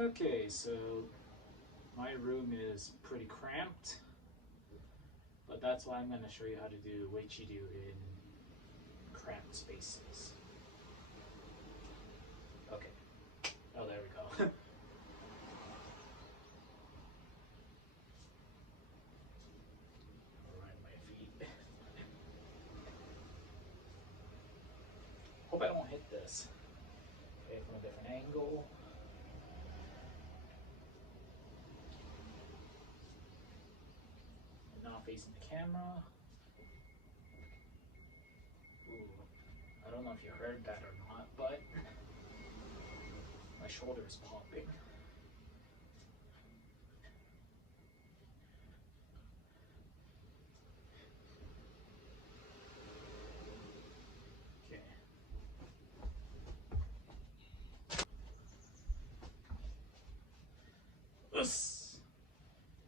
Okay, so my room is pretty cramped, but that's why I'm going to show you how to do Uechi Ryu in cramped spaces. Okay. Oh, there we go. Alright, my feet. Hope I don't hit this. Okay, from a different angle. Now facing the camera. Ooh, I don't know if you heard that or not, but my shoulder is popping. Okay.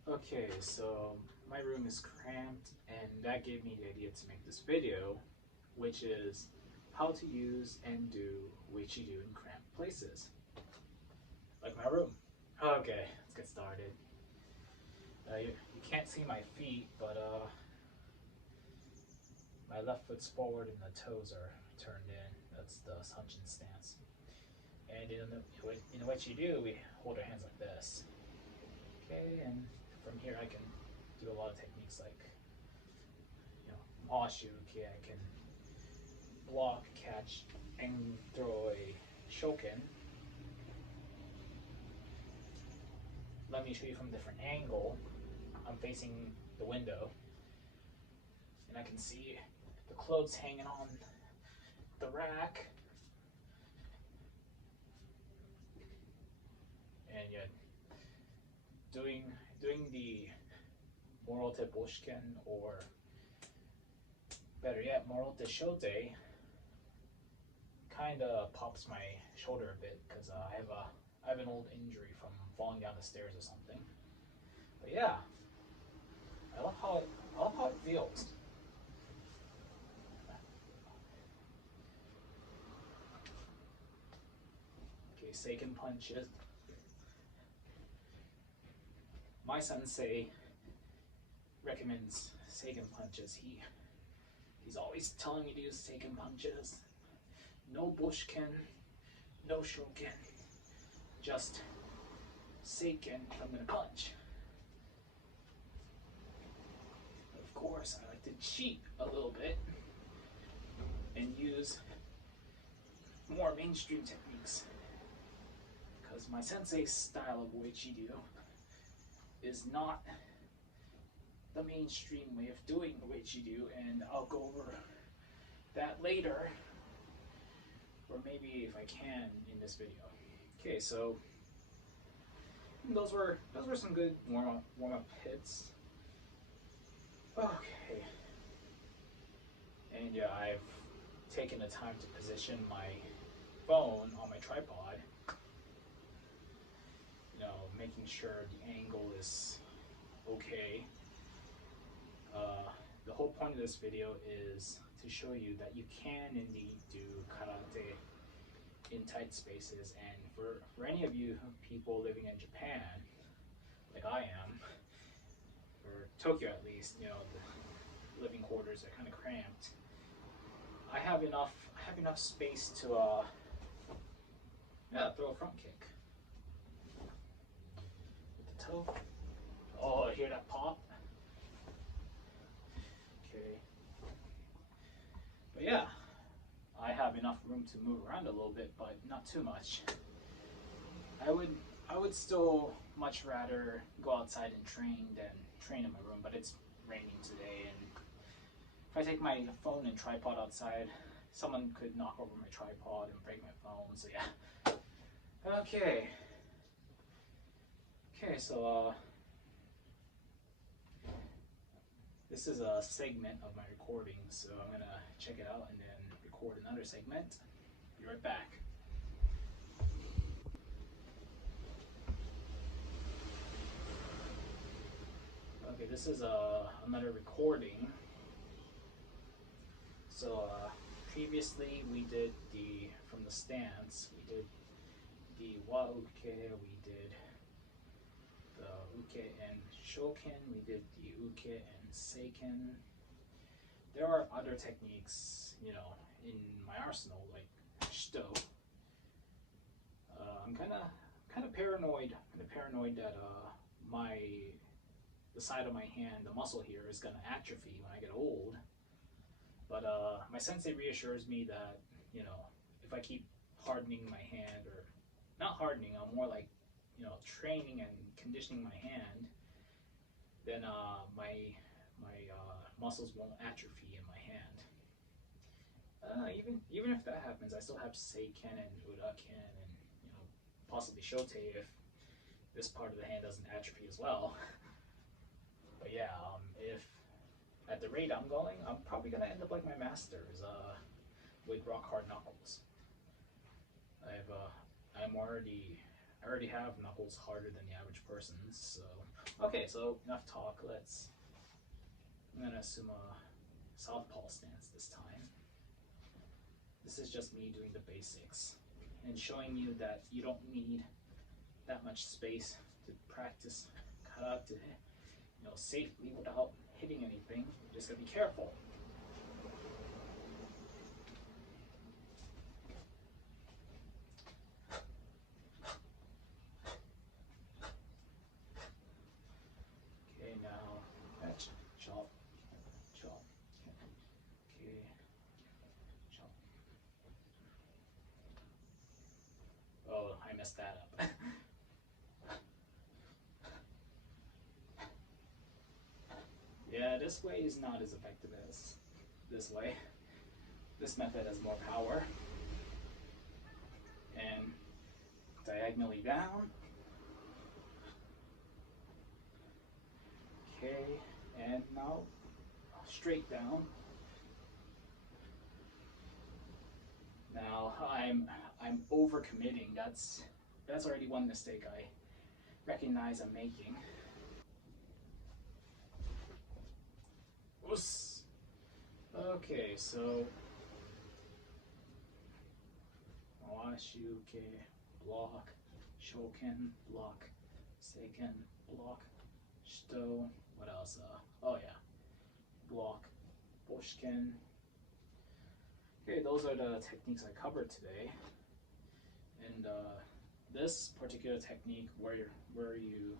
Okay, so my room is cramped, and that gave me the idea to make this video, which is how to use and do Uechi Ryu in cramped places. Like my room. Okay, let's get started. You can't see my feet, but my left foot's forward and the toes are turned in. That's the Sunchin stance. And in Uechi Ryu, we hold our hands like this. Okay, and from here I can do a lot of techniques like, Ashuki. I can block, catch, and throw a shoken. Let me show you from a different angle. I'm facing the window, and I can see the clothes hanging on the rack. And yeah, doing the Morote Boshken, or better yet, Morote Shote, kind of pops my shoulder a bit because I have an old injury from falling down the stairs or something. But yeah, I love how it feels. Okay, Seiken punches. My sensei recommends Seiken punches. He's always telling me to use Seiken punches. No Bushken, no Shoken, just Seiken if I'm gonna punch. Of course, I like to cheat a little bit and use more mainstream techniques, because my sensei's style of Uechi Ryu is not the mainstream way of doing Uechi Ryu, and I'll go over that later, or maybe if I can in this video. Okay, so those were some good warm-up hits. Okay, and yeah, I've taken the time to position my phone on my tripod, making sure the angle is okay. The whole point of this video is to show you that you can indeed do karate in tight spaces, and for any of you people living in Japan, like I am, or Tokyo at least, the living quarters are kind of cramped. I have enough space to throw a front kick with the toe. Oh, hear that pop? Okay. But yeah, I have enough room to move around a little bit, but not too much. I would still much rather go outside and train than train in my room, but it's raining today, and if I take my phone and tripod outside, someone could knock over my tripod and break my phone, so yeah. Okay, so this is a segment of my recording, so I'm gonna check it out and then record another segment. Be right back. Okay, this is another recording. So previously we did from the stance, we did the wa uke, we did the uke and shoken, we did the uke and seiken. There are other techniques, you know, in my arsenal, like shito. I'm kind of paranoid. Kind of paranoid that the side of my hand, the muscle here, is gonna atrophy when I get old. But my sensei reassures me that, you know, if I keep hardening my hand, or not hardening, I'm more like, you know, training and conditioning my hand, then my muscles won't atrophy in my hand. Even if that happens, I still have seiken and uraken and, you know, possibly shote if this part of the hand doesn't atrophy as well. But yeah, if at the rate I'm going, I'm probably gonna end up like my masters, with rock hard knuckles. I already have knuckles harder than the average person's. So okay, so enough talk. I'm gonna assume a southpaw stance this time. This is just me doing the basics and showing you that you don't need that much space to practice karate, you know, safely without hitting anything. You just gotta be careful. Okay, now that's chop, chop. Okay, chop. Oh, I messed that up. Yeah, this way is not as effective as this way. This method has more power. And diagonally down. Okay, and now straight down. Now I'm overcommitting. That's already one mistake I recognize I'm making. Oos. Okay, so Washuke, block, Shoken, block, Seiken, block, Shito, what else? Oh yeah, block, Boshken. Okay, those are the techniques I covered today. And this particular technique where you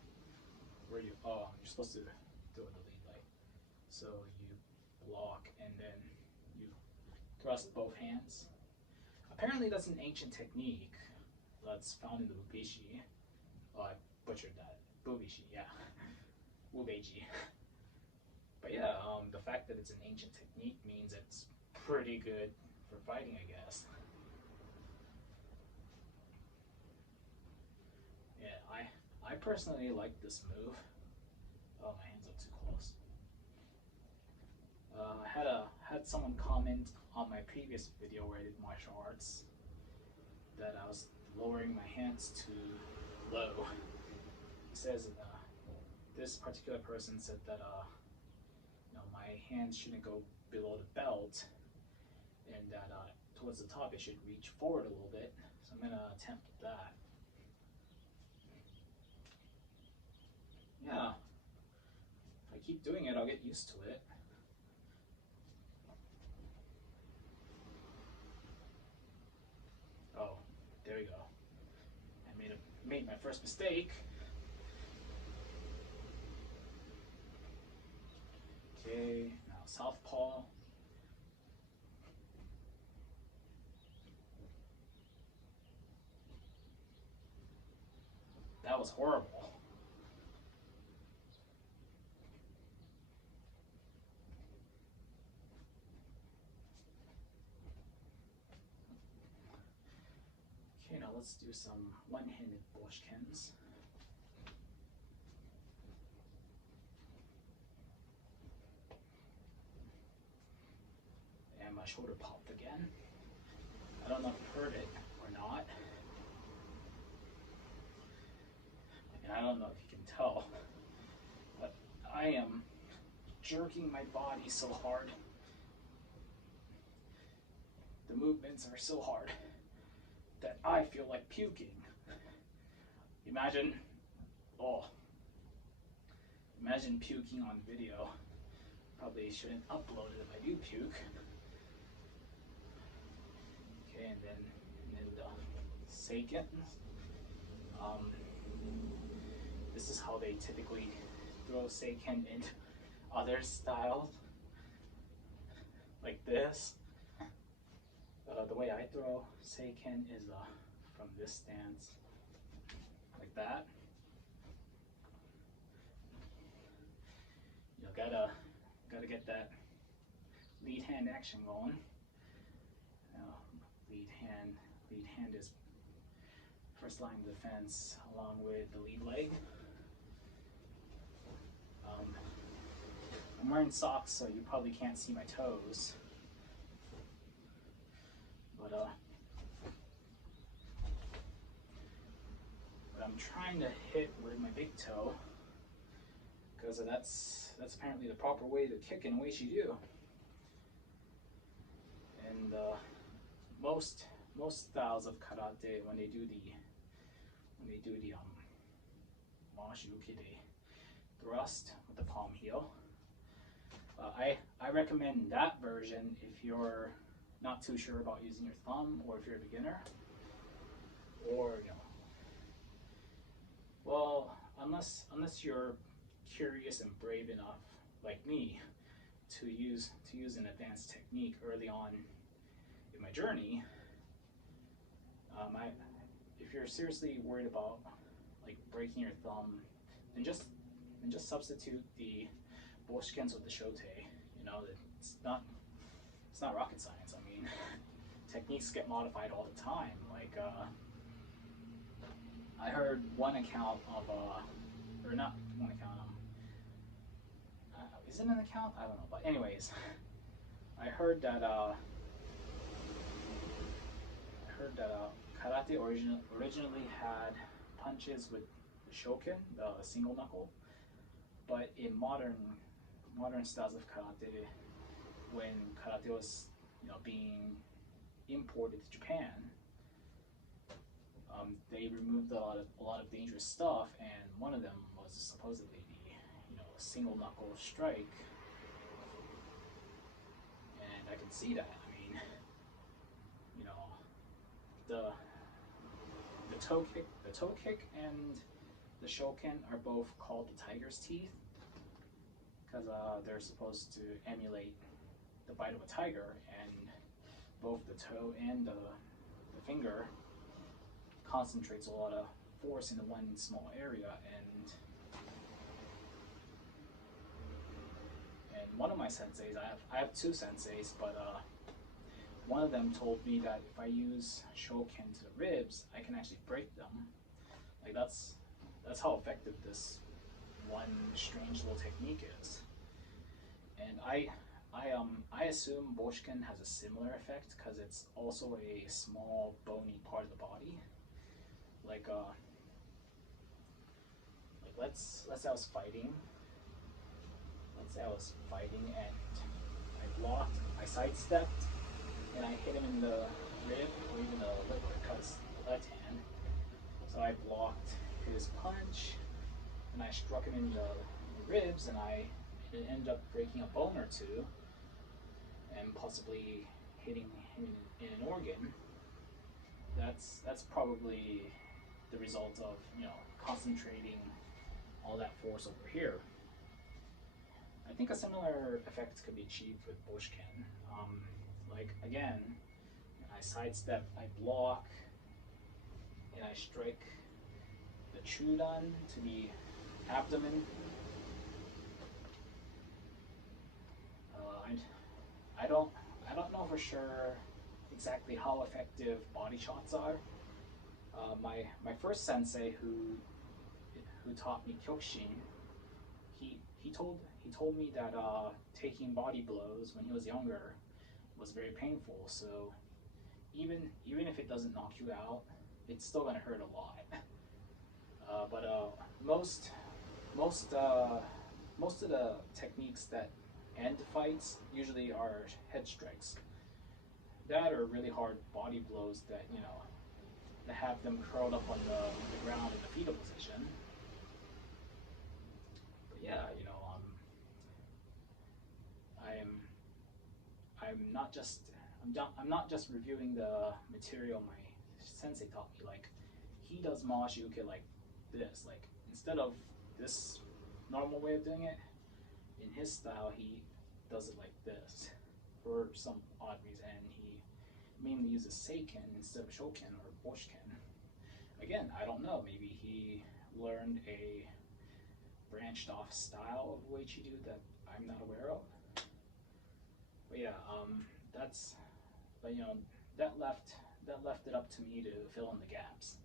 oh, you're supposed to do it with the lead leg. So you block and then you thrust both hands. Apparently that's an ancient technique that's found in the Bubishi. Oh, I butchered that. Bubishi, yeah. Wubeiji. But yeah, the fact that it's an ancient technique means it's pretty good for fighting, I guess. Yeah, I personally like this move. Oh, my hand's up too close. I had someone comment on my previous video where I did martial arts that I was lowering my hands too low. He says this particular person said that you know, my hands shouldn't go below the belt, and that towards the top it should reach forward a little bit. So I'm gonna attempt that. Yeah, if I keep doing it, I'll get used to it. Oh, there we go. I made my first mistake. Okay, now southpaw. That was horrible. Okay, now let's do some one-handed boshkens. And my shoulder popped again. I don't know if you heard it or not. And I don't know if you can tell, but I am jerking my body so hard. The movements are so hard that I feel like puking. Imagine, oh, imagine puking on video. Probably shouldn't upload it if I do puke. Okay, and then the seiken. This is how they typically throw seiken into other styles, like this. The way I throw seiken is from this stance, like that. You gotta get that lead hand action going. Lead hand is first line of defense along with the lead leg. I'm wearing socks, so you probably can't see my toes. But I'm trying to hit with my big toe, because that's apparently the proper way to kick in Uechi Ryu. And most styles of karate, when they do the mashuke, they thrust with the palm heel. I recommend that version if you're not too sure about using your thumb, or if you're a beginner, or well, unless you're curious and brave enough, like me, to use an advanced technique early on in my journey. If you're seriously worried about like breaking your thumb, then just substitute the boshikens with the shote. It's not rocket science. I mean, techniques get modified all the time. Like I heard one account of or not one account. Is it an account? I don't know. But anyways, I heard that karate originally had punches with the shoken, the single knuckle, but in modern styles of karate, when karate was being imported to Japan, they removed a lot of dangerous stuff, and one of them was supposedly the single knuckle strike, and I can see that. I mean, the toe kick and the shoken are both called the tiger's teeth, because they're supposed to emulate the bite of a tiger, and both the toe and the finger concentrates a lot of force in one small area, and one of my senseis, I have two senseis, but one of them told me that if I use shoken to the ribs, I can actually break them. Like that's how effective this one strange little technique is. And I assume Boshiken has a similar effect, because it's also a small bony part of the body. Like let's say I was fighting. Let's say I was fighting and I blocked, I sidestepped, and I hit him in the rib or even the lip, because the left hand. So I blocked his punch, and I struck him in the ribs, and it ended up breaking a bone or two, and possibly hitting him in an organ. That's probably the result of concentrating all that force over here. I think a similar effect could be achieved with Boshiken. Like again, I sidestep, I block, and I strike the Chudan to the abdomen. I don't know for sure exactly how effective body shots are. My first sensei who taught me Kyokushin, he told me that taking body blows when he was younger was very painful. So even if it doesn't knock you out, it's still gonna hurt a lot. But most of the techniques that end fights usually are head strikes. That are really hard body blows that have them curled up on the ground in the fetal position. But yeah, you know, I'm not just reviewing the material my sensei taught me. Like, he does mawashi uke like this. Like, instead of this normal way of doing it, in his style he does it like this for some odd reason. And he mainly uses seiken instead of shoken or boshken. Again, I don't know. Maybe he learned a branched off style of Uechi Ryu that I'm not aware of. But yeah, but you know, that left it up to me to fill in the gaps,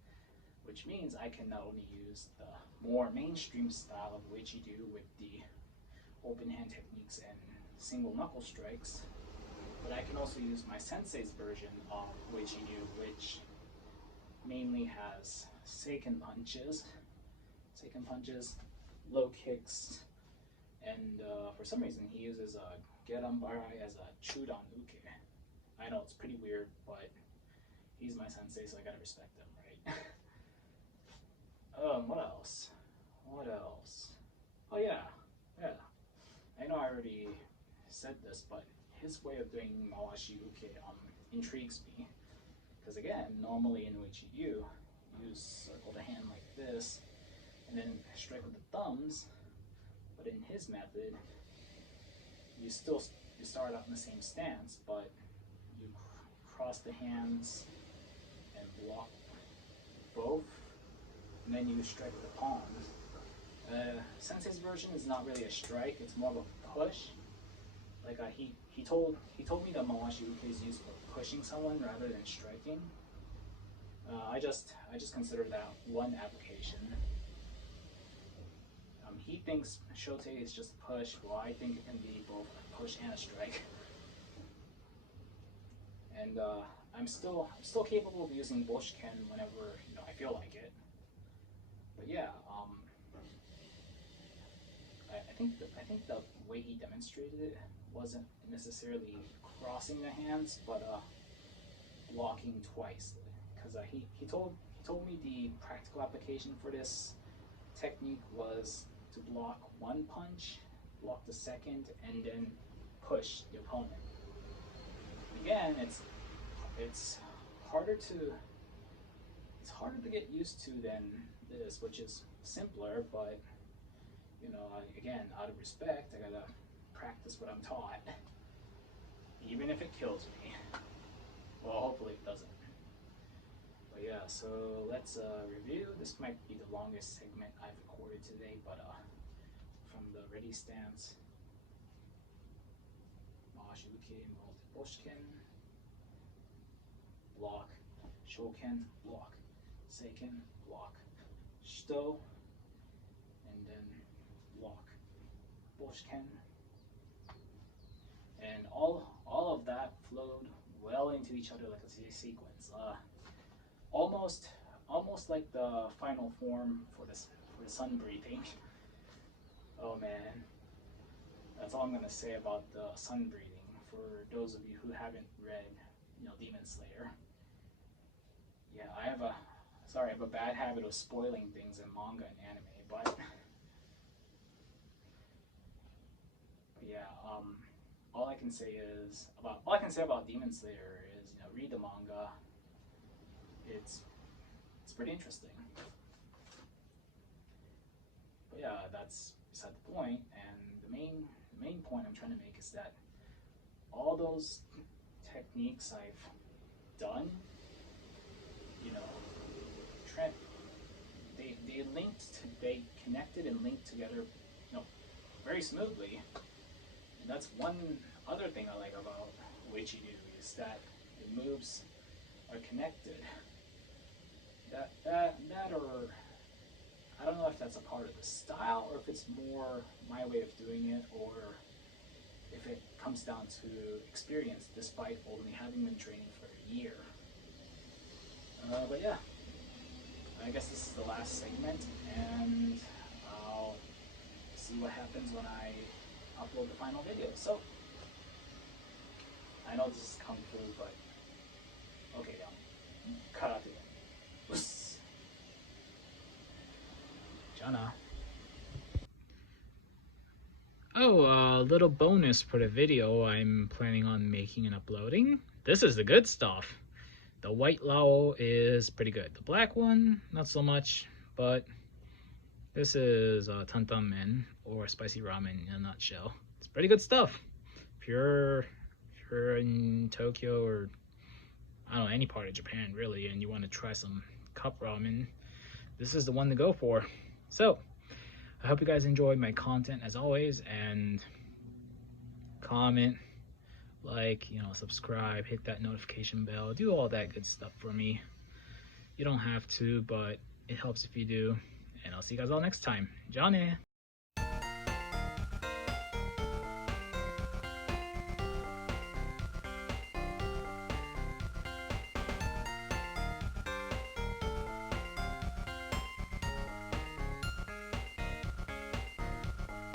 which means I can not only use the more mainstream style of Uechi Ryu with the open hand techniques and single knuckle strikes, but I can also use my sensei's version of Uechi Ryu, which mainly has seiken punches, low kicks, and for some reason he uses a gerambarai as a chudan uke. I know it's pretty weird, but he's my sensei, so I gotta respect him, right? What else? Oh yeah. I know I already said this, but his way of doing mawashi uke intrigues me. Because again, normally in Uechi Ryu, you circle the hand like this, and then strike with the thumbs. But in his method, you start out in the same stance, but you cross the hands and block both, and then you strike with the palms. Sensei's version is not really a strike; it's more of a push. Like he told me that mawashi uke is used for pushing someone rather than striking. I just consider that one application. He thinks shote is just a push, while I think it can be both a push and a strike. And I'm still capable of using boshken whenever I feel like it. But yeah, I think the way he demonstrated it wasn't necessarily crossing the hands, but blocking twice. Because he told me the practical application for this technique was to block one punch, block the second, and then push the opponent. Again, it's harder to get used to than this, which is simpler, but again, out of respect, I gotta practice what I'm taught, even if it kills me. Well, hopefully it doesn't. But yeah, so let's review. This might be the longest segment I've recorded today, but from the ready stance, mawashi uke, boshken, block, shoken, block, seiken, block, shito, and then block, boshken, and all of that flowed well into each other like a sequence. Almost like the final form for the sun breathing. Oh man, that's all I'm gonna say about the sun breathing. For those of you who haven't read, Demon Slayer. Yeah, I have a bad habit of spoiling things in manga and anime, but yeah, all I can say about Demon Slayer is, read the manga. It's pretty interesting. But yeah, that's beside the point. And the main point I'm trying to make is that all those techniques I've done, they connected and linked together, very smoothly. And that's one other thing I like about Uechi Ryu, is that the moves are connected. That or I don't know if that's a part of the style, or if it's more my way of doing it, or if it comes down to experience, despite only having been training for a year. But yeah, I guess this is the last segment, and I'll see what happens when I upload the final video. So, I know this is Kung Fu, but okay, cut out the end. Jana. Oh, a little bonus for the video I'm planning on making and uploading. This is the good stuff. The white lao is pretty good. The black one, not so much, but this is tantan men, or spicy ramen in a nutshell. It's pretty good stuff. If you're in Tokyo, or I don't know, any part of Japan really, and you want to try some cup ramen, this is the one to go for. So I hope you guys enjoyed my content as always, and comment, like, you know, subscribe, hit that notification bell, do all that good stuff for me. You don't have to, but it helps if you do. And I'll see you guys all next time. Johnny.